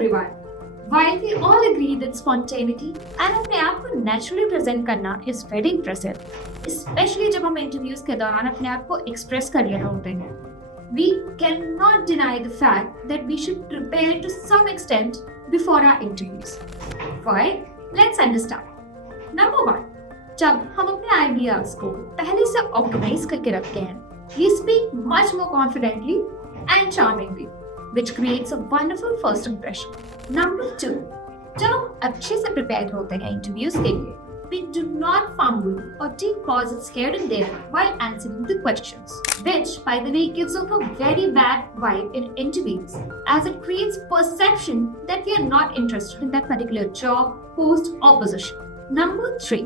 everyone. While we all agree that spontaneity and अपने आप को naturally present करना is very impressive, especially जब हम interviews के दौरान अपने आप को express कर रहे होते हैं, we cannot deny the fact that we should prepare to some extent before our interviews. Why? Let's understand. Number one, जब हम अपने ideas को पहले से organize करके रखते हैं, we speak much more confidently and charmingly, which creates a wonderful first impression. Number two, जब हम अच्छे से prepared होते हैं interviews के लिए, we do not fumble or take pauses here and there while answering the questions, which, by the way, gives off a very bad vibe in interviews, as it creates perception that we are not interested in that particular job, post, or position. Number three,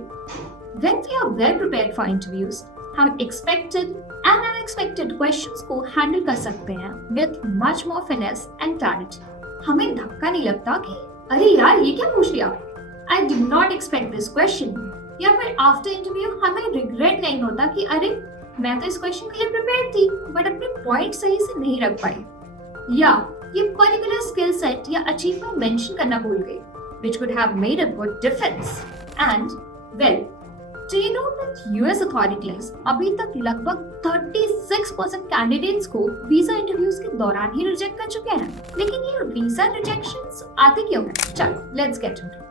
when we are well prepared for interviews, हम expected and unexpected questions को handle कर सकते हैं with much more finesse and clarity. हमें धक्का नहीं लगता कि अरे यार ये क्या पूछ लिया, I did not expect this question, या फिर after interview हमें regret नहीं होता कि अरे मैं तो इस question के लिए prepared थी but अपने point सही से नहीं रख पाई, या ये particular skill set या achievement mention करना भूल गई, which could have made a good difference. And well, do you know that US authorities अभी तक लगभग 36% कैंडिडेट्स को वीजा इंटरव्यूज के दौरान ही रिजेक्ट कर चुके हैं. लेकिन ये वीजा रिजेक्शंस आते क्यों हैं? चलो, let's get into it.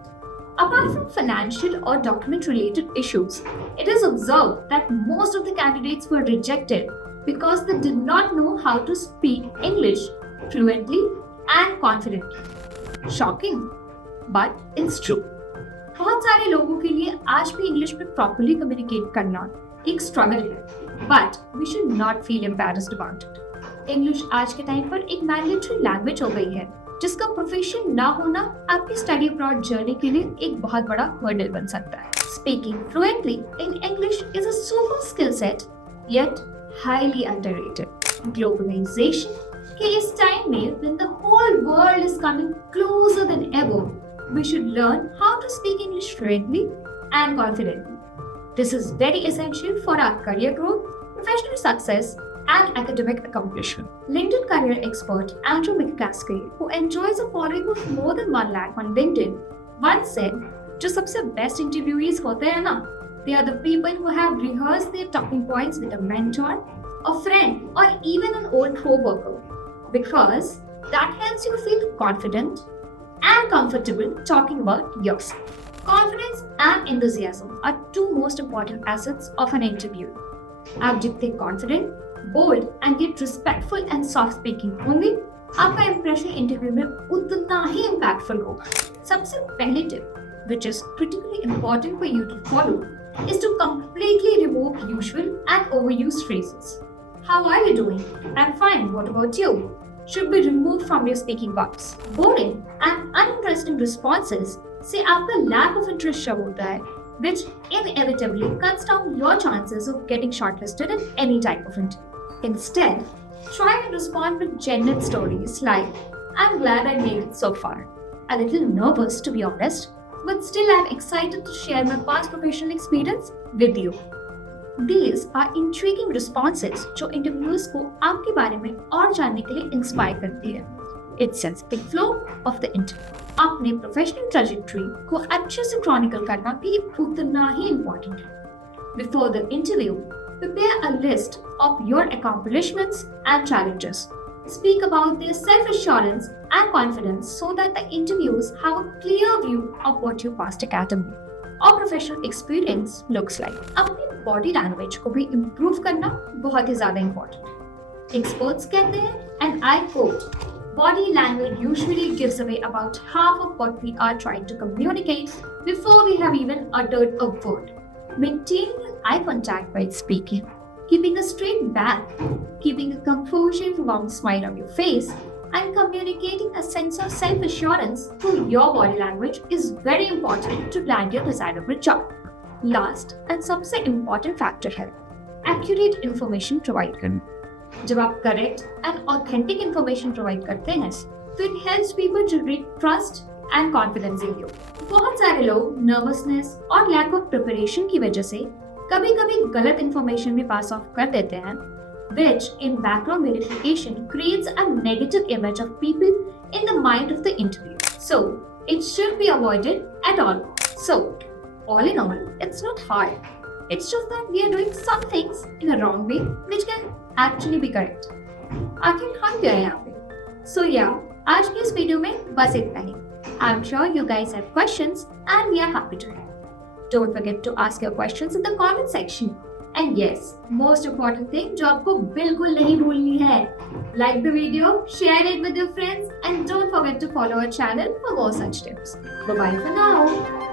Apart from financial or document related issues, it is observed that most of the candidates were rejected because they did not know how to speak English fluently and confidently. Shocking, but it's true. बहुत सारे लोगों के लिए आज भी English में properly communicate करना एक स्ट्रगल है, but we should not feel embarrassed about it. English आज के टाइम पर एक मैंडेटरी लैंग्वेज हो गई है, जिसका प्रोफेशन ना होना आपकी स्टडी अब्रॉड जर्नी के लिए एक बहुत बड़ा हर्डल बन सकता है. Speaking fluently in English is a super skill set, yet highly underrated. Globalisation के इस टाइम में when the whole world is coming closer than ever, we should learn how to speak English fluently and confidently. This is very essential for our career growth, professional success, and academic accomplishment. LinkedIn career expert Andrew McCaskey, who enjoys a following of more than 1 lakh on LinkedIn, once said, "जो सबसे best interviewees होते हैं ना, they are the people who have rehearsed their talking points with a mentor, a friend, or even an old co-worker, because that helps you feel confident and comfortable talking about yourself." Confidence and enthusiasm are two most important assets of an interview. आप जितने confident, bold, and yet respectful and soft speaking होंगे, आपका impression interview में उतना ही impactful होगा. सबसे पहली tip, which is critically important for you to follow, is to completely remove usual and overused phrases. How are you doing? I'm fine. What about you? Should be removed from your speaking box. Boring and uninteresting responses से आपका lack of interest show होता है, which inevitably cuts down your chances of getting shortlisted in any type of interview. Instead, try and respond with genuine stories like, "I'm glad I made it so far. A little nervous to be honest, but still I'm excited to share my past professional experience with you." These are intriguing responses जो interviewers को आपके बारे में और जानने के लिए inspire करती है. It sets the flow of the interview. अपने प्रोफेशनल ट्रैजेक्टरी को अच्छे से क्रॉनिकल करना भी उतना ही इम्पोर्टेंट है. Before the interview, prepare a list of your accomplishments and challenges. Speak about their self-assurance and confidence so that the interviewers have a clear view of what your past academic और professional experience looks like. अपनी body language को भी improve करना बहुत ही ज्यादा important है. Experts कहते हैं, and I quote, body language usually gives away about half of what we are trying to communicate before we have even uttered a word. Maintaining eye contact while speaking, keeping a straight back, keeping a composure long smile on your face, and communicating a sense of self-assurance through your body language is very important to land your desirable job. Last and सबसे important factor है accurate information provide करना. जब आप correct and authentic information provide करते हैं, तो it helps people generate trust and confidence in you. बहुत सारे लोग nervousness और lack of preparation की वजह से कभी-कभी गलत information में pass off कर देते हैं, which in background verification creates a negative image of people in the mind of the interview. So, it should be avoided at all. So, all in all, it's not hard. It's just that we are doing some things in a wrong way which can actually be correct. आखिर हम क्या है यहाँ पे? So yeah, आज की इस video में बस इतना ही. I'm sure you guys have questions and we are happy to help. Don't forget to ask your questions in the comment section. And yes, most important thing जो आपको बिल्कुल नहीं भूलनी है. Like the video, share it with your friends and don't forget to follow our channel for more such tips. Bye bye for now.